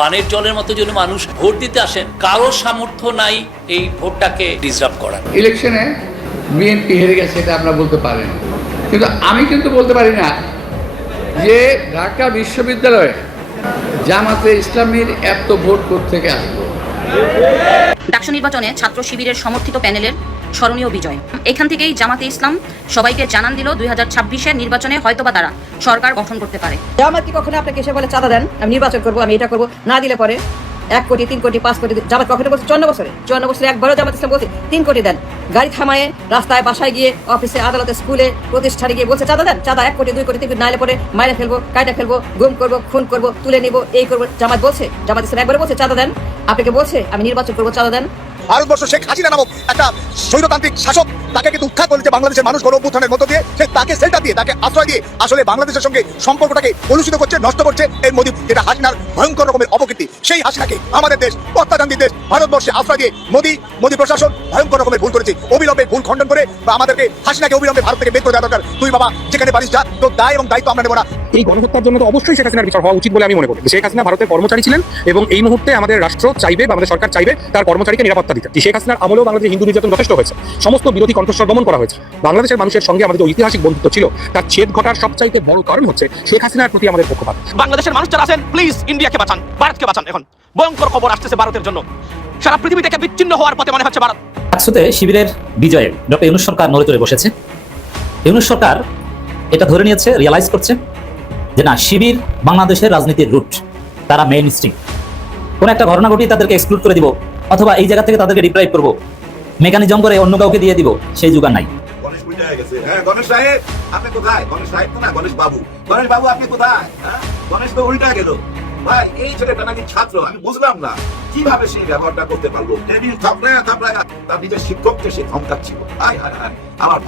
বানের জলের মতো যেন মানুষ ভোট দিতে আসেন কারও সামর্থ্য নাই এই ভোটটাকে ডিস্টার্ব করার। ইলেকশনে বিএনপি হেরে গেছে, এটা আমরা বলতে পারেন। কিন্তু আমি কিন্তু বলতে পারি না যে ঢাকা বিশ্ববিদ্যালয়ে জামাতে ইসলামীর এত ভোট থেকে আসলো। ডাকসু নির্বাচনে ছাত্র শিবিরের সমর্থিত প্যানেলের স্মরণীয় বিজয়। এখান থেকেই জামাতে ইসলাম সবাইকে জানান দিল দুই হাজার ছাব্বিশের নির্বাচনে হয়তোবা তারা সরকার গঠন করতে পারে। জামাত কি কখনো আপনাকে এসে বলে, চাঁদা দেন, আমি নির্বাচন করব, আমি এটা করব না দিলে পরে এক কোটি, তিন কোটি, পাঁচ কোটি, জামাত কখনো বলছে চন্ন বছরে চন্ন বছরে একবারও জামাত ইসলাম বলছে, তিন কোটি দেন গাড়ি থামায় রাস্তায় বাসায় গিয়ে অফিসে, আদালতে, স্কুলে, প্রতিষ্ঠানে গিয়ে বলছে, চাঁদা দেন, চাঁদা এক কোটি, দুই কোটি, তিন নাইলে পরে মাইরে ফেলব, কাইটা ফেলব, গুম করব, খুন করব, তুলে নিবো, এই করব। জামাত বলছে, জামাত একবারে বলছে, চাঁদা দেন। আপনাকে বলছে, আমি নির্বাচন করব, চাঁদা দেন? ভারতবর্ষ শেখ হাসিনা নামক একটা স্বৈরতান্ত্রিক শাসক তাকে কিন্তু উৎখাত করেছে বাংলাদেশের মানুষ গণ অভ্যুত্থানের দিয়ে। সে তাকে সেলটা দিয়ে, তাকে আশ্রয় দিয়ে আসলে বাংলাদেশের সঙ্গে সম্পর্কটাকে কলুষিত করছে, নষ্ট করছে। এর মোদী যেটা হাসিনার ভয়ঙ্কর রকমের অপকীর্তি, সেই হাসিনাকে আমাদের দেশ পত্তাগান্ধী দেশ, ভারতবর্ষে আশ্রয় দিয়ে মোদী মোদী প্রশাসন ভয়ঙ্কর রকমের ভুল করেছে, অবিলম্বে ভুল খণ্ডন করে বা আমাদেরকে হাসিনাকে অবিলম্বে ভারত থেকে বের করে দেওয়া দরকার। তুই বাবা, যেখানে পারিস যা, তোর দায় এবং দায়িত্ব আমরা নেব না। এই গণহত্যার জন্য তো অবশ্যই শেখ হাসিনার বিচার হওয়া উচিত বলে আমি মনে করি। শেখ হাসিনা ভারতের কর্মচারী ছিলেন এবং এই মুহূর্তে আমাদের রাষ্ট্র চাইবে বা আমাদের সরকার চাইবে তার কর্মচারীকে নিরাপত্তা দিতে শেখ হাসিনার আমলেও বাংলাদেশে হিন্দু নির্যাতন যথেষ্ট হয়েছে? সমস্ত বিরোধী কণ্ঠস্বর দমন করা হয়েছে। বাংলাদেশের মানুষের সঙ্গে আমাদের যে ঐতিহাসিক বন্ধুত্ব ছিল তার ছেদ ঘটার সবচাইতে বড় কারণ হচ্ছে শেখ হাসিনার প্রতি আমাদের পক্ষপাত। বাংলাদেশের মানুষ যারা আছেন প্লিজ ইন্ডিয়াকে বাঁচান ভারতকে বাঁচান এখন। ভয়ঙ্কর খবর আসতেছে ভারতের জন্য। সারা পৃথিবী থেকে বিচ্ছিন্ন হওয়ার পথে মনে হচ্ছে ভারত। ডাকসুতে শিবিরের বিজয়ে ডক্টর ইউনুস সরকার নড়ে চড়ে বসেছে। ইউনুস সরকার এটা ধরে নিয়েছে রিয়ালাইজ করছে যে না শিবির বাংলাদেশের রাজনীতির রুট তারা মেইন স্ট্রিম কোন একটা ঘটনা ঘটিয়ে তাদেরকে এক্সক্লুড করে দিব অথবা এই জায়গা থেকে তাদেরকে ডিপ্রাইভ করব। মেকানিজম করে অন্য কাউকে দিয়ে দিব, সেই যুগার নাই। হয়ে আপনি গণেশ বাবু। গণেশ বাবু, আপনি কোথায়? হ্যাঁ? গণেশ ভাই, এই আমি বুঝলাম না। কীভাবে ব্যবহারটা করতে নিজের শিক্ষককে আমার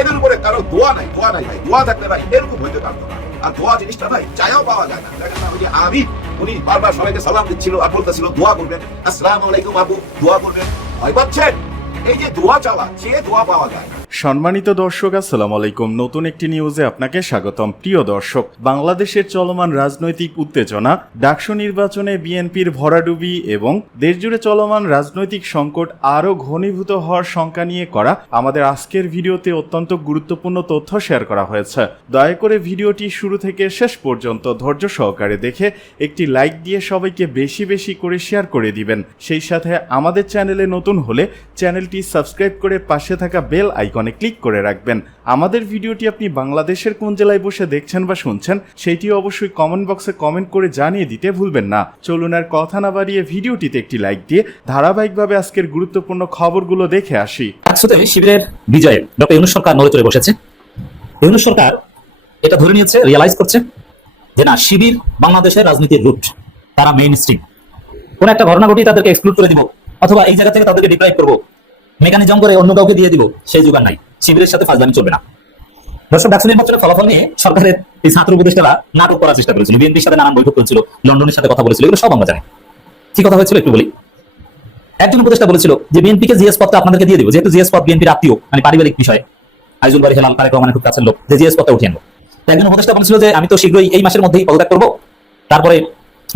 এদের উপরে কারও দোয়া নাই দোয়া নাই, ভাই। দোয়া থাকলে, ভাই, এরকম হইতে পারতো না। আর দোয়া জিনিসটা, ভাই, চায়াও পাওয়া যায় না। দেখেন আবিদ উনি বারবার সবাইকে সালাম দিচ্ছিল আর বলতেছিল, দোয়া করবেন। আসসালামু আলাইকুম আবু দোয়া করবেন। ভয় পাচ্ছেন? এই যে দোয়া চালা সে দোয়া পাওয়া যায়। সম্মানিত দর্শক, আসসালামু আলাইকুম। নতুন একটি নিউজে আপনাকে স্বাগতম। প্রিয় দর্শক, বাংলাদেশের চলমান রাজনৈতিক উত্তেজনা, ডাকসু নির্বাচনে বিএনপির ভরাডুবি এবং দেশজুড়ে চলমান রাজনৈতিক সংকট আরও ঘনীভূত হওয়ার শঙ্কা নিয়ে করা আমাদের আজকের ভিডিওতে অত্যন্ত গুরুত্বপূর্ণ তথ্য শেয়ার করা হয়েছে। দয়া করে ভিডিওটি শুরু থেকে শেষ পর্যন্ত ধৈর্য সহকারে দেখে একটি লাইক দিয়ে সবাইকে বেশি বেশি করে শেয়ার করে দিবেন। সেই সাথে আমাদের চ্যানেলে নতুন হলে চ্যানেলটি সাবস্ক্রাইব করে পাশে থাকা বেল আইকনে ক্লিক করে রাখবেন। আমাদের ভিডিওটি আপনি বাংলাদেশের কোন জেলায় বসে দেখছেন বা শুনছেন সেইটিও অবশ্যই কমেন্ট বক্সে কমেন্ট করে জানিয়ে দিতে ভুলবেন না। চলুন আর কথা না বাড়িয়ে ভিডিওটিতে একটি লাইক দিয়ে ধারাবাহিকভাবে আজকের গুরুত্বপূর্ণ খবরগুলো দেখে আসি। ডাকসুতে শিবিরের বিজয়ে ডক্টর ইউনুস সরকার নড়ে চড়ে বসেছে। ইউনুস সরকার এটা ধরে নিয়েছে রিয়ালাইজ করছে যে না, শিবির বাংলাদেশের রাজনীতির রুট তারা মেইন স্ট্রিম কোন একটা ঘটনা ঘটিয়ে তাদেরকে এক্সক্লুড করে দিব, অথবা এই জায়গা থেকে তাদেরকে ডিপ্রাইভ করব। মেকানিজম করে অন্য কাউকে দিয়ে দিব, সেই যুগার নাই। শিবিরের সাথে ফাজলামি চলবে না। দর্শক নির্বাচনের ফলাফল নিয়ে সরকারের এই ছাত্র উপদেষ্টারা নাটক করার চেষ্টা করেছিল। বিএনপির সাথে নানান বৈঠক করেছিল লন্ডনের সাথে কথা বলেছিল, এগুলো সব আমরা জানি। কি কথা হয়েছিল একটু বলি? একজন উপদেষ্টা বলেছিল যে বিএনপিকে জিএস পদটা আপনাদেরকে দিয়ে দিব। যেহেতু জিএস পদ বিএনপির আত্মীয় মানে পারিবারিক বিষয়, আইজুল বাড়ি হেলাল, তারেক রহমানের খুব কাছের লোক, যে জিএস পদটা উঠিয়ে আনব। একজন উপদেষ্টা বলেছিল যে, আমি তো শীঘ্রই এই মাসের মধ্যেই পদত্যাগ করব। তারপরে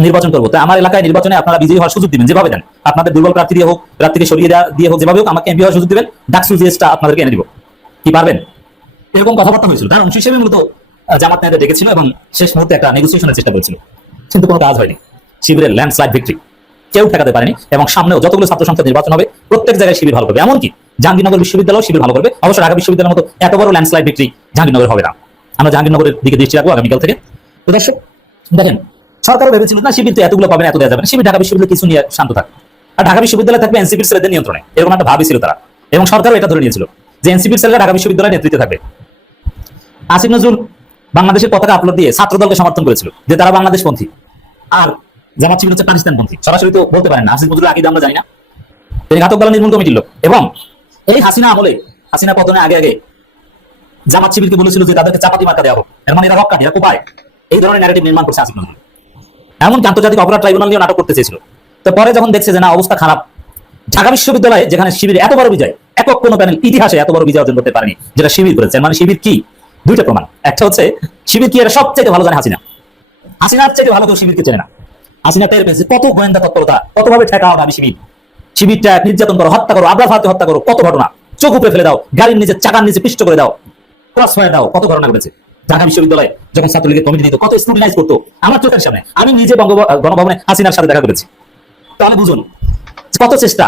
নির্বাচন করব। তো আমার এলাকায় নির্বাচনে আপনারা বিজয়ী হওয়ার সুযোগ দিবেন, যেভাবে দেন। আপনাদের দুর্বল প্রার্থী দিয়ে হোক, প্রার্থীকে সরিয়ে দিয়ে হোক, যেভাবে হোক, আমাকে এমপি হওয়ার সুযোগ দিবেন। ডাকসু জিএসটা আপনাদেরকে এনে দিব। কি পারবেন? এরকম কথাবার্তা হয়েছিল। তার অংশ হিসেবে মূলত জামাত নেতাদের ডেকেছিল এবং শেষ মুহূর্তে একটা নেগোসিয়েশনের চেষ্টা করেছিল। কিন্তু কোনো কাজ হয়নি। শিবিরের ল্যান্ডস্লাইড ভিক্টরি কেউ ঠেকাতে পারেনি এবং সামনেও যতগুলো ছাত্র সংসদ নির্বাচন হবে, প্রত্যেক জায়গায় শিবির ভালো করবে। এমনকি জাহাঙ্গীরনগর বিশ্ববিদ্যালয় শিবির ভালো করবে। অবশ্য ঢাকা বিশ্ববিদ্যালয়ের মতো এত বড় ল্যান্ডস্লাইড ভিক্টরি জাহাঙ্গীরনগর হবে না। আমরা জাহাঙ্গীরনগরের দিকে দৃষ্টি রাখব আগামীকাল থেকে। তো দর্শক, দেখেন সরকারও ভেবেছিল না শিবির তো এতগুলো পাবে না, এত দেওয়া যাবে না। শিবির ঢাকা বিশ্ববিদ্যালয় কিছু নিয়ে শান্ত থাক। আর ঢাকা বিশ্ববিদ্যালয় থাকবে এনসিপির ছেলেদের নিয়ন্ত্রণে। এরকম একটা ভাবই ছিল তারা। এবং সরকারও এটা ধরে নিয়েছিল যে এনসিপির ছেলেরা ঢাকা বিশ্ববিদ্যালয়ের নেতৃত্বে থাকবে। আসিফ নজরুল বাংলাদেশের পতাকা আপলোড দিয়ে ছাত্র দলকে সমর্থন করেছিল যে তারা বাংলাদেশপন্থী। আর জামাত শিবির হচ্ছে পাকিস্তানপন্থী। সরাসরি তো বলতে পারেন না। আসিফ নজরুল আগে আমরা জানি না। তিনি ঘাতক দল নির্মূল কমিটির লোক। এবং এই হাসিনা আমলে, হাসিনা পতনের আগে আগে জামাত শিবিরকে বলেছিল যে তাদেরকে চাপাতি মার্কা দেওয়া হোক। এর মানে এরা রক্ষা এরা কোপায়। এই ধরনের ন্যারেটিভ নির্মাণ করছে আসিফ নজরুল। এমনকি আন্তর্জাতিক অপরাধ ট্রাইব্যুনাল নিয়ে নাটক করতে চেয়েছিল। তো পরে যখন দেখছে যে না, অবস্থা খারাপ, ঢাকা বিশ্ববিদ্যালয়ে যেখানে শিবির এত বড় বিজয়, একক কোনো প্যানেল ইতিহাসে এত বড় বিজয় অর্জন করতে পারেনি, যেটা শিবির করেছে। মানে শিবির কি? দুইটা প্রমাণ। একটা হচ্ছে, শিবির কি এটা সবচেয়ে ভালো জানে হাসিনা। হাসিনার চেয়ে ভালো কেউ শিবিরকে চেনে না। হাসিনা টের পেয়েছে কত গোয়েন্দা তৎপরতা, কতভাবে ঠেকাও আমি শিবির। শিবিরটা নির্যাতন করো, হত্যা করো আবরা ফাতে হত্যা করো, কত ঘটনা। চোখ উপরে ফেলে দাও, গাড়ির নিচে চাকার নিচে পিষ্ট করে দাও, ক্রস হয়ে দাও, কত ঘটনা ঘটেছে। ঢাকা বিশ্ববিদ্যালয়ে যখন ছাত্রলীগের কমিটি দিত কত স্ক্রুটিনাইজ করতো? আমার চোখের সামনে। আমি নিজে গণভবনে হাসিনার সাথে দেখা করেছি। তাহলে বুঝুন, কত চেষ্টা,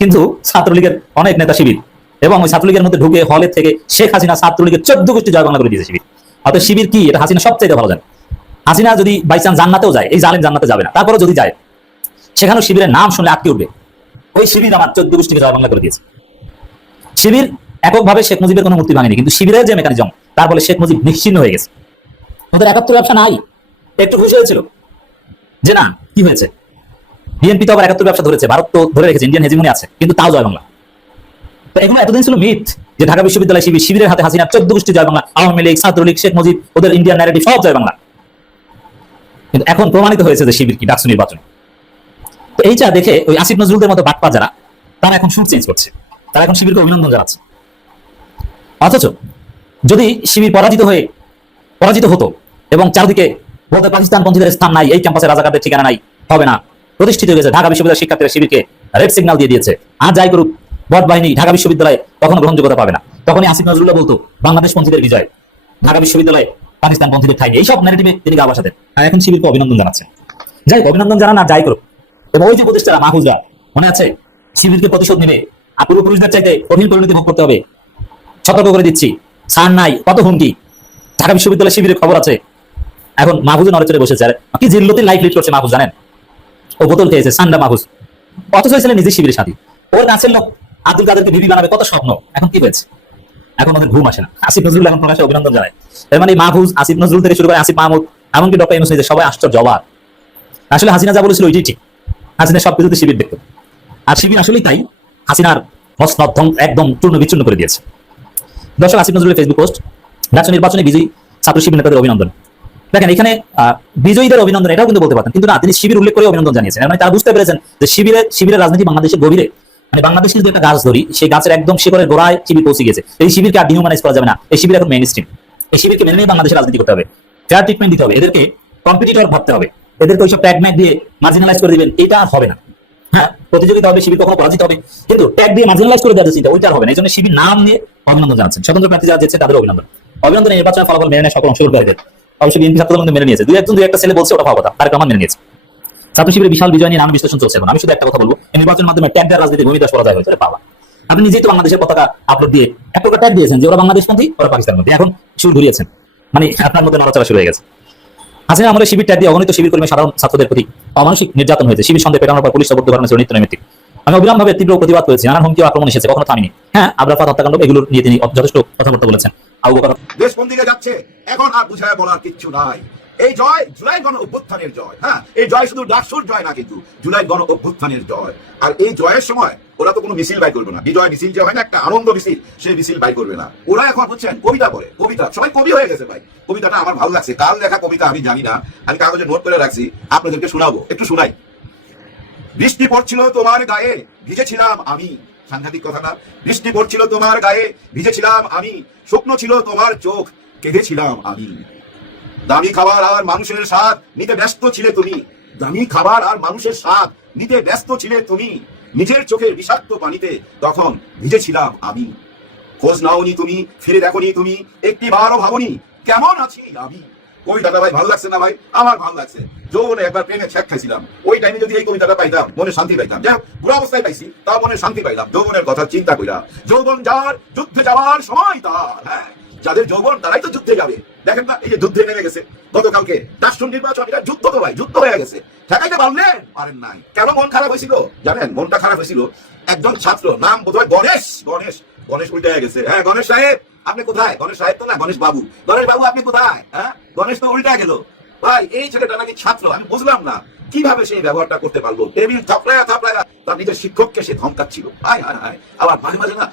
কিন্তু ছাত্রলীগের অনেক নেতা শিবির এবং ওই ছাত্রলীগের মধ্যে ঢুকে হলে থেকে শেখ হাসিনা ছাত্রলীগের চোদ্দ গোষ্ঠী জয় বাংলা করে দিয়েছে শিবির। অর্থাৎ শিবির কি? এটা হাসিনা সবচেয়ে ভালো জানে। হাসিনা যদি বাইচান্স জান্নাতেও যায়, এই জালেম জান্নাতে যাবে না। তারপরে যদি যায়, সেখানেও শিবিরের নাম শুনলে আটকে উঠবে। ওই শিবির আমার চোদ্দ গোষ্ঠীকে জয় বাংলা করে দিয়েছে। শিবির এককভাবে শেখ মুজিবের কোনো মূর্তি ভাঙেনি, কিন্তু শিবিরের যে মেকানিজম তার ফলে শেখ মুজিব নিশ্চিন্ন হয়ে গেছে। ওদের একাত্তর ব্যবসা নাই। একটু খুশি হয়েছিল? যে না, কি হয়েছে? বিএনপি তো আবার একাত্তর ব্যবসা ধরেছে, ভারত তো ধরে রেখেছে ইন্ডিয়ান হেজিমনি আছে, কিন্তু তাও জয় বাংলা তো এগুলো এতদিন ছিল মিথ যে ঢাকা বিশ্ববিদ্যালয় শিবির, শিবিরের হাতে হাসিনা, চোদ্দ গোষ্ঠী জয় বাংলা আওয়ামী লীগ, ছাত্রলীগ, শেখ মুজিব, ওদের ইন্ডিয়ান ন্যারেটিভ সব জয় বাংলা কিন্তু এখন প্রমাণিত হয়েছে যে শিবির কি, ডাকসু নির্বাচন। তো এইটা দেখে ওই আসিফ নজরুলদের মতো বাটপা যারা তারা এখন সুর চেঞ্জ করছে। তারা এখন শিবিরকে অভিনন্দন জানাচ্ছে। অথচ যদি শিবির পরাজিত হয়ে পরাজিত হতো এবং চারদিকে বলতে পাকিস্তান পন্থীদের স্থান নাই, এই ক্যাম্পাসে রাজাকারদের ঠিকানা নাই হবে না। প্রতিষ্ঠিত হয়ে গেছে, ঢাকা বিশ্ববিদ্যালয়ের শিক্ষার্থীরা শিবিরকে রেড সিগন্যাল দিয়ে দিয়েছে। আর যাই করুক, বট বাহিনী ঢাকা বিশ্ববিদ্যালয়ে কখনো গ্রহণযোগ্যতা পাবে না। তখনই আসিফ নজরুল্লাহ বলতো, বাংলাদেশ পন্থীদের বিজয়। ঢাকা বিশ্ববিদ্যালয়ে পাকিস্তান পন্থীদের ঠাই। এইসব ন্যারেটিভে তিনি গা বসাতেন। আর এখন শিবিরকে অভিনন্দন জানাচ্ছে। যাই অভিনন্দন জানান আর যাই করুক। এবং ওই যে প্রতিষ্ঠারা মাহুজরা মনে আছে? শিবিরকে প্রতিশোধ নেবে আর পূর্বপুরুষদের চাইতে কঠিন পরিণতি ভোগ করতে হবে। সতর্ক করে দিচ্ছি। সার নাই কত হুমকি ঢাকা বিশ্ববিদ্যালয় শিবিরের খবর আছে। এখন মাহফুজ নড়ে বসেছে আর কি জিল্লতে লাইফ লিড করছে মাহফুজ, জানেন? ও বোতল খেয়েছে সান্ডা মাহফুজ। অথচ হয়েছিলেন নিজে শিবিরের সাথী। ওর কাছের লোক আব্দুল কাদেরকে বিবি বানাবে, কত স্বপ্ন। এখন কি হয়েছে? এখন ওদের ঘুম আসে না। আসিফ নজরুল এখন প্রকাশে অভিনন্দন জানায়। এর মানে এই মাহফুজ, আসিফ নজরুল থেকে শুরু করে আসিফ মাহমুদ, এমনকি ডক্টর ইউনুস নিজে সবাই আশ্চর্য, অবাক। আসলে হাসিনা যা বলেছিল ওইটাই ঠিক। হাসিনা সব কিছুতে শিবির দেখতো। আর শিবির আসলেই তাই, হাসিনার মসনদ একদম চূর্ণ বিচূর্ণ করে দিয়েছে। দর্শক আসিফ নজরুলের ফেসবুক পোস্ট ডাকসু নির্বাচনে বিজয়ী ছাত্র শিবির নেতাদের অভিনন্দন। দেখেন, এখানে বিজয়ীদের অভিনন্দন এটাও কিন্তু বলতে পারতেন, কিন্তু না, তিনি শিবির উল্লেখ করে অভিনন্দন জানিয়েছেন। মানে তারা বুঝতে পেরেছেন যে শিবিরের শিবিরের রাজনীতি বাংলাদেশের গভীরে। মানে বাংলাদেশের যে একটা গাছ ধরি, সেই গাছের একদম শিকড়ের গোড়ায় শিবির পৌঁছে গেছে এই শিবিরকে আর ডিহুমানাইজ করা যাবে না। এই শিবির এখন মেইন স্ট্রিম এই শিবিরকে মেনে নিয়ে বাংলাদেশের রাজনীতি করতে হবে। ফেয়ার ট্রিটমেন্ট দিতে হবে। এদেরকে কম্পিটিটর ভাবতে হবে। এদেরকে ওইসব ট্যাগ ম্যাগ দিয়ে মার্জিনালাইজ করে দিবেন, এটা আর হবে না। হ্যাঁ প্রতিযোগিতা হবে, শিবির কখনো পরাজিত হবে। কিন্তু ট্যাগ দিয়ে মার্জিনালাইজ করে দেওয়া যাচ্ছে ওইটা হবে না। এই জন্য শিবির নাম নিয়ে অভিনন্দন জানাচ্ছেন। স্বতন্ত্র প্রার্থী যারা যেচ্ছে তাদের অভিনন্দন। অভিনন্দন নির্বাচনের ফলাফল মেনে নেয় সকল অংশগ্রহণকারীদের। অবশ্যই বিএনপি ছাত্রদল কিন্তু মেনে নিয়েছে। দুই একজন দুই একটা ছেলে বলছে, ওটা পাওয়া কথা। তার কামান মেনে নিয়েছে। ছাত্র শিবিরের বিশাল বিজয় নিয়ে নাম বিশ্লেষণ চলছে এখন। আমি শুধু একটা কথা বলব নির্বাচনের মাধ্যমে ট্যাগ দেওয়ার রাজনীতি ভূমিদাস করা যায় হয়েছে পাওয়া। আপনি নিজেই তো বাংলাদেশের পতাকা আপলোড দিয়ে এক প্রকার ট্যাগ দিয়েছেন যে ওরা বাংলাদেশপন্থী, ওরা পাকিস্তানপন্থী। এখন শুরু ঘুরিয়েছেন। মানে আপনার মধ্যে নড়াচড়া শুরু হয়ে গেছে। হাসিনা আমলে শিবির ট্যাগ দিয়ে অগণিত শিবির কর্মী সাধারণ ছাত্রদের প্রতি অমানসিক নির্যাতন হয়েছে। শিবির সন্দেহ পেটানোর পর পুলিশ সবর্দ ধরনের নিত্য নৈমিত্তিক আমি অবিরামভাবে তীব্র প্রতিবাদ করেছি। নানান হুমকি আক্রমণ এসেছে। কখনো থামিনি। হ্যাঁ আব্রাফাত হত্যাকাণ্ড, এগুলোর নিয়ে তিনি যথেষ্ট কথাবার্তা বলেছেন। যাচ্ছে। এখন আর বুঝায় বলার কিচ্ছু নাই। এই জয় জুলাই গণ অভ্যুত্থানের জয়। হ্যাঁ এই জয় শুধু ডাকসুর জয় না কিন্তু জুলাই গণ অভ্যুত্থানের জয়। আর এই জয়ের সময় ওরা তো কোনো মিছিল বাই করবে না। বিজয় মিছিল যে হয় না, একটা আনন্দ মিছিল, সেই মিছিল বাই করবে না। ওরা এখন হচ্ছেন কবিতা পড়ে, কবিতা। সবাই কবি হয়ে গেছে ভাই। কবিতাটা আমার ভালো লাগছে। কাল লেখা কবিতা আমি জানি না। আমি কাগজে নোট করে রাখছি, আপনাদেরকে শোনাবো। একটু শোনাই। বৃষ্টি পড়ছিল তোমার গায়ে, ভিজেছিলাম আমি। সাংঘাতিক কথা না বৃষ্টি পড়ছিল তোমার গায়ে, ভিজেছিলাম আমি। শুকনো ছিল তোমার চোখ, কেঁদেছিলাম আমি। দামি খাবার আর মানুষের স্বাদ, নিতে ব্যস্ত ছিলে তুমি। দামি খাবার আর মানুষের স্বাদ, নিতে ব্যস্ত ছিলে তুমি। নিজের চোখের বিষাক্ত পানিতে তখন ভিজেছিলাম আমি। খোঁজ নাওনি তুমি, ফিরে দেখোনি তুমি একটি বারও ভাবনি, কেমন আছি আমি? কবিতাটা ভাই, ভালো লাগছে না ভাই? আমার ভালো লাগছে। যৌবনে একবার প্রেমে ছ্যাক খাইছিলাম। ওই টাইমে যদি এই কবিতাটা পাইতাম, মনে শান্তি পাইতাম। যাই বুড়ো অবস্থায় পাইছি, তা মনে শান্তি পাইলাম। যৌবনের কথা চিন্তা কইরা, যৌবন যার, যুদ্ধে যাওয়ার সময় তার হ্যাঁ যাদের যৌবন তারাই তো যুদ্ধে যাবে। দেখেন না, এই যে যুদ্ধে নেমে গেছে। গতকালকে রাষ্ট্র নির্বাচন, এটা যুদ্ধ তো ভাই, যুদ্ধ হয়ে গেছে। ঠেকাইতে পারলেন পারেন নাই। কেন মন খারাপ হয়েছিল? জানেন, মনটা খারাপ হয়েছিল। একজন ছাত্র, নাম বোধহয় গণেশ। গণেশ গণেশ উল্টে হয়ে গেছে। হ্যাঁ গণেশ সাহেব, আপনি কোথায়? গণেশ সাহেব তো না, গণেশ বাবু। গণেশ বাবু, আপনি কোথায়? হ্যাঁ গণেশ তো উল্টে গেল। ভাই, এই ছেলেটা নাকি ছাত্র, আমি বুঝলাম না। কীভাবে সেই ব্যবহারটা করতে পারল? টেবিল থাপড়ায়া থাপড়ায়া, তার নিজের শিক্ষককে সে ধমকাচ্ছিল। হায় হায় হায় আবার মাঝে মাঝে না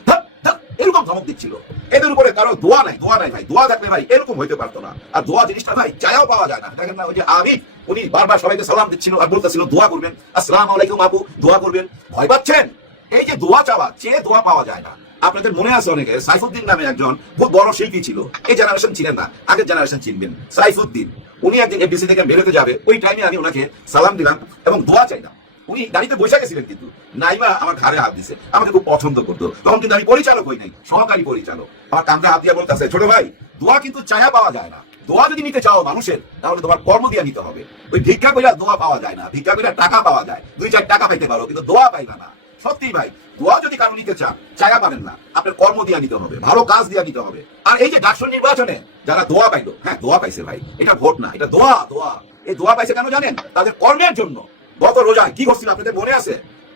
এরকম ধমক দিচ্ছিল। এদের উপরে কারও দোয়া নাই দোয়া নাই ভাই, দোয়া ভাই, এরকম হইতে পারতো না। আর দোয়া জিনিসটা ভাই পাওয়া যায় না। দেখেন না, ওই যে আরিফ উনি বারবার সবাইকে সালাম দিচ্ছিল আর বলতেছিল, দোয়া করবেন। আসসালাম আলাইকুম আপু, দোয়া করবেন। ভয় পাচ্ছেন? এই যে দোয়া চাওয়া, চেয়ে দোয়া পাওয়া যায় না। আপনাদের মনে আছে অনেকে, সাইফুদ্দিন নামে একজন খুব বড় শিল্পী ছিল। এই জেনারেশন ছিলেন না, আগের জেনারেশন চিনবেন। সাইফুদ্দিন, উনি একদিন এফডিসি থেকে বেরোতে যাবে, ওই টাইমে আমি ওনাকে সালাম দিলাম এবং দোয়া চাইলাম। উনি গাড়িতে বসে গেছিলেন কিন্তু। নাইমা আমার ঘাড়ে হাত দিছে। আমাকে খুব পছন্দ করতো। তখন কিন্তু আমি পরিচালক হই নাই, সহকারী পরিচালক। আমার কান্দে হাত দিয়ে বলতেছে, ছোট ভাই, দোয়া কিন্তু চায়া পাওয়া যায় না। দোয়া যদি নিতে চাও মানুষের, তাহলে তোমার কর্ম দিয়ে নিতে হবে। ওই ভিক্ষা কইরা দোয়া পাওয়া যায় না। ভিক্ষা কইরা টাকা পাওয়া যায়। দুই চার টাকা পাইতে পারো, কিন্তু দোয়া পাইবা না। সত্যি ভাই, দোয়া যদি কারও নিতে চান জায়গা পাবেন না। আপনার কর্ম দিয়ে নিতে হবে, ভালো কাজ দিয়ে নিতে হবে। আর এই যে ডাকসুর নির্বাচনে যারা দোয়া পাইলো হ্যাঁ দোয়া পাইছে ভাই। এটা ভোট না, এটা দোয়া দোয়া। এই দোয়া পাইছে কেন জানেন? তাদের কর্মের জন্য। গত রোজায় কি করছিল আপনাদের মনে আছে?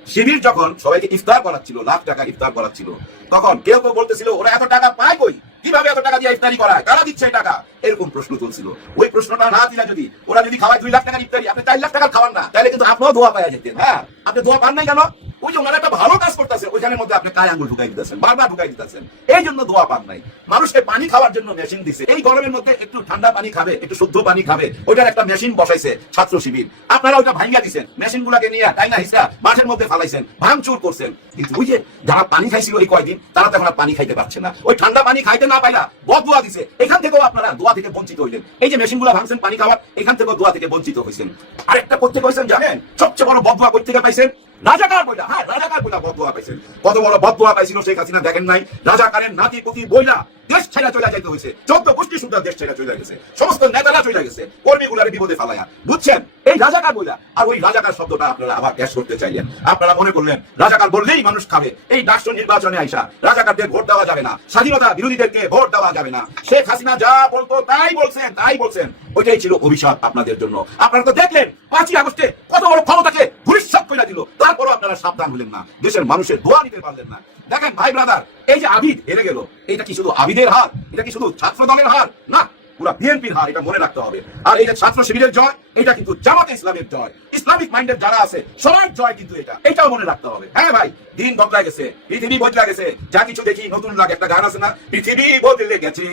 শিবির যখন সবাইকে ইফতার করাচ্ছিল, লাখ টাকা ইফতার করাচ্ছিল, তখন কেউ কেউ বলতেছিল, ওরা এত টাকা পায় কই? কীভাবে এত টাকা দিয়ে ইফতারি করায়? কারা দিচ্ছে টাকা? এরকম প্রশ্ন চলছিল। ওই প্রশ্নটা না দিলে যদি ওরা যদি খাওয়ায় দুই লাখ টাকার ইফতারি, আপনি চার লাখ টাকা খাওয়ান না, তাহলে কিন্তু আপনিও ধোয়া পাওয়া যেতেন হ্যাঁ? আপনি ধোয়া পান নাই কেন? ওই যে একটা ভালো কাজ করতেছে, ওইখানের মধ্যে আপনি কায় ঢুকাই দিতেছেন? বারবার ঢুকাই দিতেছেন। এই জন্য পান নাই। মানুষকে পানি খাওয়ার জন্য মেশিন দিছে। এই গরমের মধ্যে একটু ঠান্ডা পানি খাবে, একটু শুদ্ধ পানি খাবে, ওইটার একটা মেশিন বসাইছে ছাত্র শিবির। আপনারা মেশিন গুলাকে নিয়ে হিসা মাঠের মধ্যে ফালাইছেন, ভাঙচুর করছেন। কিন্তু ওই যে যারা পানি খাইছিল এই কয়দিন, তারা তো এখন পানি খাইতে পারছে না। ওই ঠান্ডা পানি খাইতে না পাইলা বদ দোয়া দিছে। এখান থেকেও আপনারা দোয়া থেকে বঞ্চিত হইলেন। এই যে মেশিনগুলা ভাঙছেন পানি খাওয়ার, এখান থেকেও দোয়া থেকে বঞ্চিত হয়েছেন আরেকটা করতে কইছেন জানেন? সবচেয়ে বড় বদ দোয়া করতে পাইছেন? রাজাকার বইলা হ্যাঁ রাজাকার বইলা বদুয়া পাইছেন। কত বড় বদুয়া পাইছিল শেখ হাসিনা দেখেন নাই। রাজাকারের নাতি পুতি বইলা দেশ চলে যাইতে হয়েছে চোদ্দ গোষ্ঠী সুদ্ধা দেশ চলে গেছে। সমস্ত নেতারা চলে গেছে বিপদে ফালাইয়া বুঝছেন? এই রাজাকার বইলা। আর ওই রাজাকার শব্দটা আপনারা আবার ক্যাশ করতে চাইলেন। আপনারা মনে করলেন, রাজাকার বললেই মানুষ খাবে। এই রাষ্ট্র নির্বাচনে আইসা রাজাকারদের ভোট দেওয়া যাবে না। স্বাধীনতা বিরোধীদেরকে ভোট দেওয়া যাবে না। শেখ হাসিনা যা বলতো তাই বলছেন তাই বলছেন। ওইটাই ছিল অভিশাপ আপনাদের জন্য। আপনারা তো দেখলেন, পাঁচই আগস্টে কত বড় ক্ষমতাকে ভূরিষ্ঠ করে দিল। তারপরও আপনারা সাবধান হলেন না। দেশের মানুষের দোয়া নিতে পারলেন না। দেখেন, ভাই ব্রাদার, এই যে আবিদ হেরে গেল এটা কি শুধু আবিদের হার? এটা কি শুধু ছাত্র দলের হার? না, পুরা বিএনপির হার, এটা মনে রাখতে হবে। আর এই যে ছাত্র শিবিরের জয় এটা কিন্তু জামাতে ইসলামের জয়। ইসলামিক মাইন্ডের যারা আছে, সবার জয় কিন্তু এটা। এটাও মনে রাখতে হবে। হ্যাঁ ভাই, দিন বদলা গেছে, পৃথিবী বদলা গেছে। যা কিছু দেখি নতুন লাগে, একটা গান আছে না? পৃথিবী বদলে গেছে,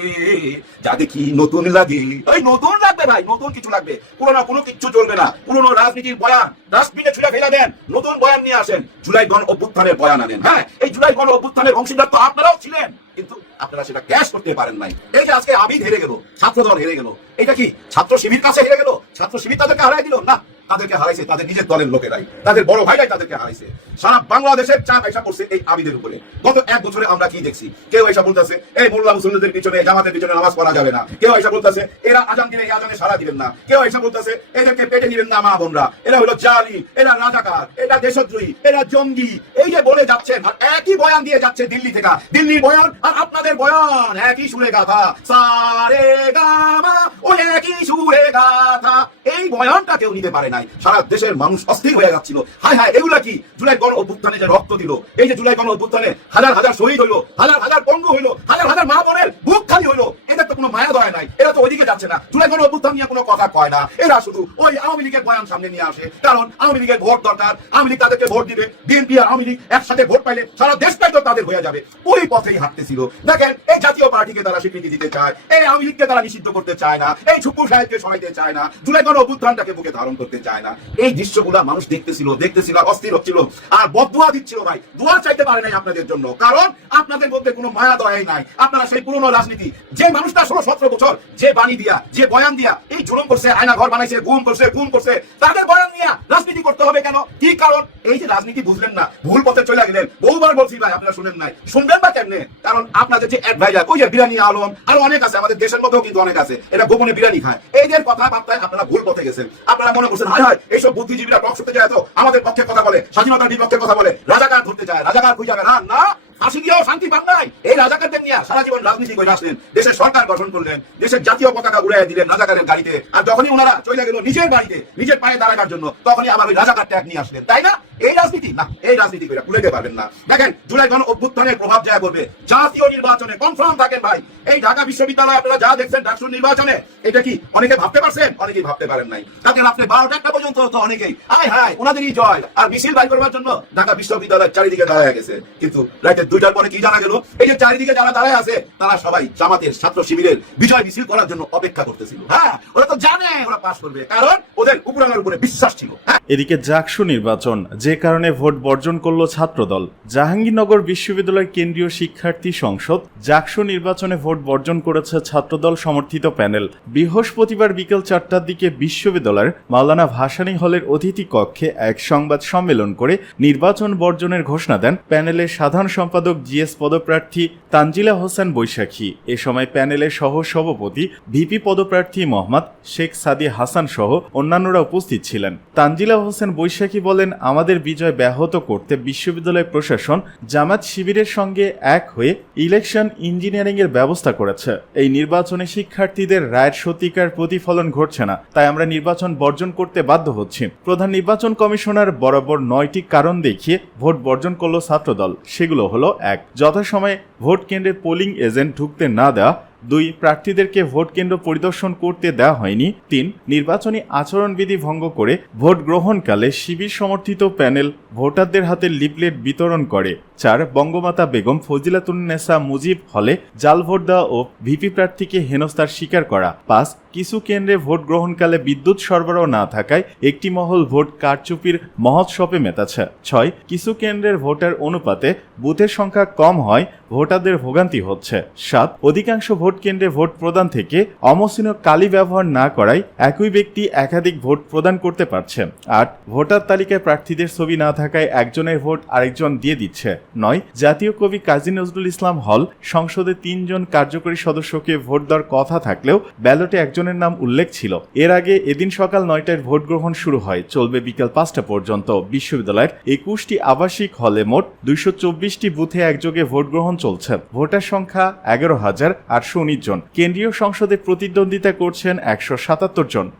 যা দেখি নতুন লাগে। ওই নতুন লাগবে ভাই, নতুন কিছু লাগবে। পুরোনো কোনো কিছু চলবে না। পুরোনো রাজনীতির বয়ান, ডাস্টবিনে ছুড়ে ফেলে দেন, নতুন বয়ান নিয়ে আসেন, জুলাই গণ অভ্যুত্থানের বয়ান আনেন। হ্যাঁ এই জুলাই গণ অভ্যুত্থানের অংশীদার তো আপনারাও ছিলেন। কিন্তু আপনারা সেটা ক্যাশ করতে পারেন নাই। এই যে আজকে আমি হেরে গেল ছাত্র দল হেরে গেল। এটা কি, ছাত্র শিবির কাছে হেরে গেল? ছাত্র শিবির তাদেরকে হারাই দিল? না। তাদেরকে হারাইছে তাদের নিজের দলের লোকেরাই। তাদের বড় ভাইরাই তাদেরকে হারাইছে। সারা বাংলাদেশের চাপ এসা পড়ছে এই আবিদের উপরে। গত এক বছরে আমরা কি দেখছি? কেউ এসা বলতেছে, এই মোল্লা মুসলিমদের পিছনে, জামাতের পিছনে নামাজ পড়া যাবে না। কেউ এসা বলতেছে, এরা আজান দিলে আজানে সারা দিবেন না। কেউ এসা বলতেছে, এদেরকে পেটে নিবেন না মা বোনরা। এরা হলো জালি, এরা রাজাকার, এরা দেশদ্রোহী, এরা জঙ্গি। এই যে বলে যাচ্ছেন আর একই বয়ান দিয়ে যাচ্ছে দিল্লি থেকে। দিল্লির বয়ান আর আপনাদের বয়ান, একই সুরে গাথা। সারে গামা, ও একই সুরে গাথা। এই বয়ানটা কেউ নিতে পারে নাই। সারা দেশের মানুষ অস্থির হয়ে যাচ্ছিল। হায় হায়, এগুলা কি? জুলাই গণ অভ্যুত্থানে যে রক্ত দিল, এই যে জুলাই গণ অভ্যুত্থানে হাজার হাজার শহীদ হইল, হাজার হাজার পঙ্গু হইল, হাজার হাজার মা বোনের বুক খালি হইল, এদের তো কোনো মায়া দয়া নাই, এরা তো ওইদিকে যাচ্ছে না। জুলাই গণ অভ্যুত্থান নিয়ে কোনো কথা কয় না। এরা শুধু ওই আওয়ামী লীগের বয়ান সামনে নিয়ে আসে। কারণ আওয়ামী লীগের ভোট দরকার, আওয়ামী লীগ তাদেরকে ভোট দিবে, বিএনপি আর আওয়ামী লীগ একসাথে ভোট পাইলে সারা দেশটাই তো তাদের হয়ে যাবে। ওই পথেই হাঁটতেছিল। দেখেন, এই জাতীয় পার্টিকে তারা স্বীকৃতি দিতে চায়, এই আওয়ামী লীগকে তারা নিষিদ্ধ করতে চায় না, এই ছুপু সাহেবকে সরাইতে চায় না, জুলাই গণ অভ্যুত্থানটাকে বুকে ধারণ করতে চায় না। এই দৃশ্যগুলা মানুষ দেখতেছিল দেখতেছিল, অস্থির হচ্ছিল। আর বদুয়া দিচ্ছিল ভাই। দোয়া চাইতে পারে নাই আপনাদের জন্য। কারণ আপনাদের মধ্যে কোনো মায়া দয়াই নাই। আপনারা সেই পুরনো রাজনীতি, যে মানুষটা ষোলো সতেরো বছর, যে বাণী দিয়া, যে বয়ান দিয়া, এই জুলুম করছে, আয়না ঘর বানাইছে, গুম করছে গুম করছে, তাদের বয়ান নিয়ে রাজনীতি করতে হবে কেন? কি কারণ? এই যে রাজনীতি বুঝলেন না, ভুল পথে চলে গেলেন। বহুবার বলছি ভাই, আপনারা শুনেন নাই। শুনবেন বা কেমনে? কারণ আপনাদের যে অ্যাডভাইজার ওই যে বিরানি আলম, আরও অনেক আছে, আমাদের দেশের মধ্যেও কিন্তু অনেক আছে। এটা গোপনে বিরানি খায়। এই যে কথাবার্তায় আপনারা ভুল পথে গেছেন। আপনারা মনে করছেন হায় হায়। এইসব বুদ্ধিজীবীরা টক শুনতে যায় তো? আমাদের পক্ষে কথা বলে, স্বাধীনতার বিপক্ষে কথা বলে। রাজাকার ধরতে চায়, রাজাকার খুঁজে যাবে? না না, ফাঁসি দিয়েও শান্তি পান নাই। এই রাজাকারদের নিয়ে সারা জীবন রাজনীতি করে আসলেন। দেশের সরকার গঠন করলেন, দেশের জাতীয় পতাকা উড়াইয়া দিলেন রাজাকারের গাড়িতে। আর যখনই ওনারা চলে গেল নিজের বাড়িতে, নিজের পায়ে দাঁড়ানোর জন্য, তখনই আবার ওই রাজাকার ট্যাগ নিয়ে আসলেন, তাই না? এই রাজনীতি? না, এই রাজনীতি করে ভুলে পারবেন না। দেখেন, জুলাই গণ অভ্যুত্থানের প্রভাব যা করবে জাতীয় নির্বাচনে কনফার্ম থাকেন ভাই। এই ঢাকা বিশ্ববিদ্যালয়ে আপনারা যা দেখছেন ডাকসুর নির্বাচনে, এটা কি অনেকে ভাবতে পারছেন? অনেকেই ভাবতে পারেন নাই। তাতে রাত্রে বারোটা একটা পর্যন্ত তো অনেকেই, আয় হায়, ওনাদেরই জয়। আর মিছিল বাইর করবার জন্য ঢাকা বিশ্ববিদ্যালয়ের চারিদিকে দাঁড়ায় গেছে। কিন্তু রাতে দুইটার পরে কি জানা গেল? এই যে চারিদিকে যারা দাঁড়ায় আছে, তারা সবাই জামাতের ছাত্র শিবিরের বিজয় মিছিল করার জন্য অপেক্ষা করতেছিল। হ্যাঁ ওরা তো জানে, ওরা পাশ করবে। কারণ ওদের উপরালার উপরে বিশ্বাস ছিল। হ্যাঁ। এদিকে জাকসু নির্বাচন যে কারণে ভোট বর্জন করল ছাত্রদল। জাহাঙ্গীরনগর বিশ্ববিদ্যালয়ের কেন্দ্রীয় শিক্ষার্থী সংসদ জাকসু নির্বাচনে ভোট বর্জন করেছে ছাত্রদল সমর্থিত প্যানেল। বৃহস্পতিবার বিকেল চারটার দিকে বিশ্ববিদ্যালয়ের মাওলানা ভাসানী হলের অতিথি কক্ষে এক সংবাদ সম্মেলন করে নির্বাচন বর্জনের ঘোষণা দেন প্যানেলের সাধারণ সম্পাদক জিএস পদপ্রার্থী তানজিলা হোসেন বৈশাখী। এ সময় প্যানেলের সহ সভাপতি ভিপি পদপ্রার্থী মোহাম্মদ শেখ সাদি হাসান সহ অন্যান্যরা উপস্থিত ছিলেন। তানজিলা হোসেন বৈশাখী বলেন, আমাদের বিজয় ব্যাহত করতে বিশ্ববিদ্যালয় প্রশাসন জামাত শিবিরের সঙ্গে এক হয়ে ইলেকশন ইঞ্জিনিয়ারিং এর ব্যবস্থা করেছে। এই নির্বাচনে শিক্ষার্থীদের রায়ের সত্যিকার প্রতিফলন ঘটছে না, তাই আমরা নির্বাচন বর্জন করতে বাধ্য হচ্ছি। প্রধান নির্বাচন কমিশনার বরাবর নয়টি কারণ দেখিয়ে ভোট বর্জন করল ছাত্রদল, সেগুলো হলো এক, যথাসময়ে ভোট কেন্দ্রে পোলিং এজেন্ট ঢুকতে না দেওয়া দুই, প্রার্থীদেরকে ভোট কেন্দ্র পরিদর্শন করতে দেওয়া হয়নি। তিন, নির্বাচনী আচরণবিধি ভঙ্গ করে ভোট গ্রহণকালে শিবির সমর্থিত প্যানেল ভোটারদের হাতে লিপলেট বিতরণ করে। চার, বঙ্গমাতা বেগম ফজিলাতুন্নেসা মুজিব হলে জাল ভোট দেওয়া ও ভিপি প্রার্থীকে হেনস্থার শিকার করা। পাঁচ কিছু কেন্দ্রে ভোট গ্রহণকালে বিদ্যুৎ সরবরাহ না থাকায় একটি মহল ভোট কারচুপির মহোৎসবে মেতেছে। ছয়, কিছু কেন্দ্রের ভোটার অনুপাতে বুথের সংখ্যা কম হয়, ভোটারদের ভোগান্তি হচ্ছে। সাত, অধিকাংশ ভোট কেন্দ্রে ভোট প্রদান থেকে অমসৃণ কালি ব্যবহার না করায় একই ব্যক্তি একাধিক ভোট প্রদান করতে পারছে। আট, ভোটার তালিকায় প্রার্থীদের ছবি না থাকায় একজনের ভোট আরেকজন দিয়ে দিচ্ছে। নয়, জাতীয় কবি কাজী নজরুল ইসলাম হল সংসদে তিনজন কার্যকরী সদস্যকে ভোট দেওয়ার কথা থাকলেও ব্যালটে একজনের নাম উল্লেখ ছিল। এর আগে এদিন সকাল নয়টায় ভোট গ্রহণ শুরু হয়। চলবে বিকেল পাঁচটা পর্যন্ত। বিশ্ববিদ্যালয়ের একুশটি আবাসিক হলে মোট দুইশো চব্বিশটি বুথে একযোগে ভোট গ্রহণ চলছে। ভোটার সংখ্যা এগারো হাজার আটশো উনিশ জন। কেন্দ্রীয় সংসদে প্রতিদ্বন্দ্বিতা করছেন একশো সাতাত্তর জন।